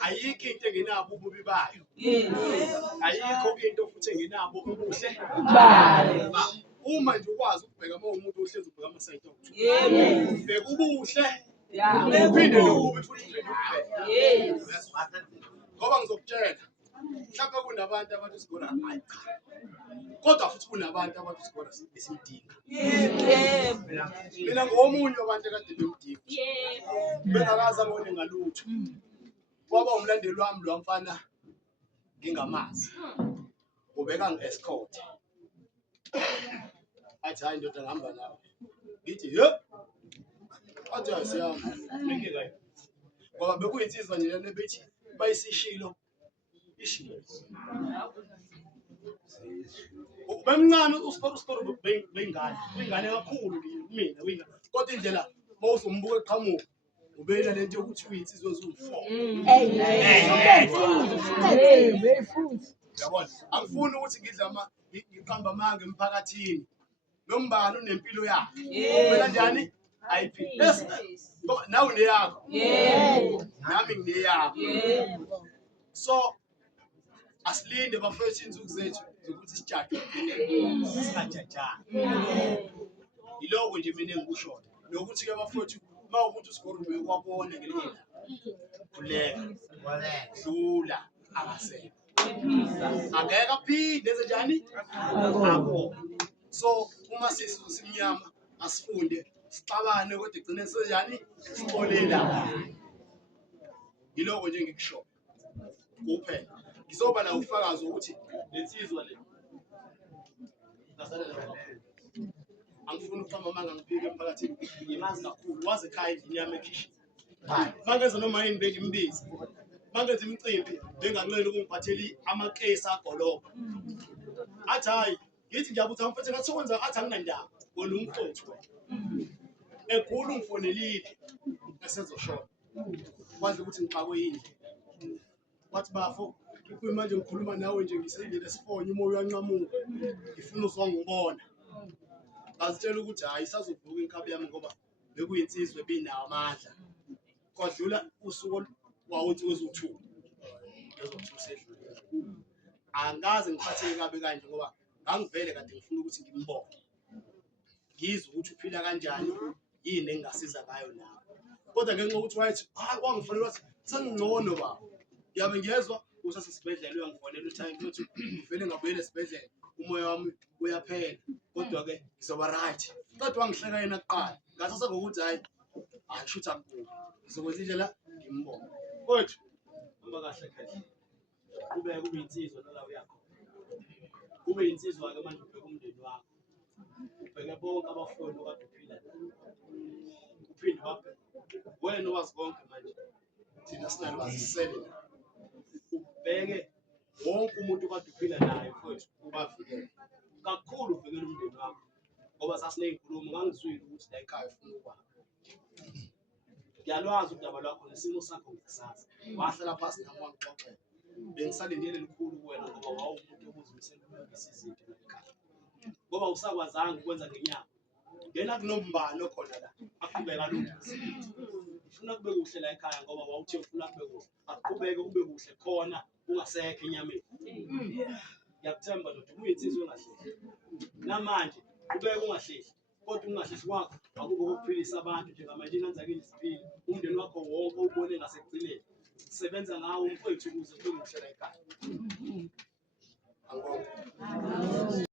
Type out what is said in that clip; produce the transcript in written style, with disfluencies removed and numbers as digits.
Ayikho into engenabo ububi bayo. Ayikho into futhi engenabo ubuhle. Uma nje ukwazi ukubheka uma umuntu ohlezi ubheka amasayidi akho. Bheka ubuhle. Uphinde nokubi futhi uphinde ubheke. Ngoba ngizokutshela mhlawumbe kunabantu abathi sigona hayi cha. Kodwa futhi kunabantu abathi sigona esimdinga. Mina ngomunye wabantu kade bemdinga. Bengakaza ngone ngalutho. Kwaba umlandeli wami lo mfana ngingamazi. Ubeka ngi-escort. Athi hayi ndoda ngihamba nawe. Ngithi yho. Athi asiyama. Ngeke kayi. Ngoba bekuyinsizwa nje lena bethi bayisishilo. Ishilo. Ubemncane uSporo bengane. Wengane kakhulu mina wengane. Kodwa indlela mawuzombuka eqhamuka ubela lento yokuthi uyinsizwa eziwu4. Yabona, angifuni ukuthi ngidla ngiqamba amanga emphakathini. Nombani unempilo yakhe. Ubela kanjani? Ayiphile. Ngoba nawe uneyakho. Nami ngineyakho. So asilinde bafethu insuku zethu zokuthi sijaje singajajanga. Yiloko nje mina engikusho. Nokuthi ke bafethu mawukuthi uSigoro ubekwabona ngelinye kuleka dlula akaseke. Angeke aphinde enze njani? Akho. So uma simnyama asifunde sixabane kodwa igcine senjani? Sibolela. Yiloko nje ngikusho. Kuphela. Ngizoba la ufakazi ukuthi lensizwa le. Angifuni uqamba amanga ngiphike emphakathini. Ngimazi kakhulu wazi ekhaya inyama ekhishi. Mangeze noma yini bengimbizi. Mangeze imicimbi benganqeni ukungiphatheli amakesi agoloba. Athi hayi ngithi ngiyabuthi angifethe ngathi wenza athi anginandaba. Wena umfowethu wena. Ekhulu ngifonelile esezoshona. Kwazi ukuthi ngixakwe yini. Wathi bafo manje ngikhuluma nawe nje ngisendele sifonye umoya uyanqamuka. Ngifuna uzongibona. Bazitshela ukuthi hayi isazovuka inkabi yami ngoba bekuyinsizwe binawo amandla. Kodlula usuku wawuthi wezu2. Lezo2 sedlule. Angaze ngiphatheke kabe kanje ngoba ngangivele kade ngifuna ukuthi ngimbone. Ngizwe ukuthi uphila kanjani, yini engasiza ngayo nawe. Kodwa ngenxa ukuthi wayethi kwangifanele wathi sengingcono baba. Yabe ngiyezwa usasesibhedlela uyangifonela uTime ukuthi uvele ngabuyela esibhedlela. Umoya wami uyaphela. Kodwa ke ngizoba right. Kodwa wangihleka yena kuqala. Ngathi sengokuthi hayi ashuthi akubo. Ngizokwenza indlela ngimbone. Mfowethu hamba kahle kahle. Kube insizwa la uyakho. Kube insizwa ke manje ubheka umndeni wakho. Ubheke bonke abafowenu okade uphila. Uphinde waphe. Wena owazi konke manje. Thina sinalo basisele. Ubheke wonke umuntu okade uphila naye mfowethu ubavikele. Kakhulu uvikele umndeni wakho. Ngoba sasineyinkulumo ngangizwile ukuthi la ekhaya ufuna ukwakha. Ngiyalwazi udaba lwakho nesimo sakho ngisazi. Wahlala phansi nami wangixoxela. Bengisalindele likhulu kuwena ngoba wawumuntu okuzimisela ukubisa izinto ekhaya. ngoba usakwazanga ukwenza ngenyama. Ngena kunombalo khona la akubeka lutho. Ufuna kube kuhle la ekhaya ngoba wawuthi ufuna kube kuhle. Akuqhubeke kube kuhle khona ungasekho enyameni. Ngiyakuthemba ndoda uyinsizwe engahlehli. Namanje ubeke ungahlehli kodwa ungahlehli kwakho akube ukuphilisa abantu njengamanje inanza kini siphile. Umndeni wakho wonke ubone ngasekugcineni. Sebenza ngawo umfowethu ukuze kube kuhle la ekhaya. Angibonge.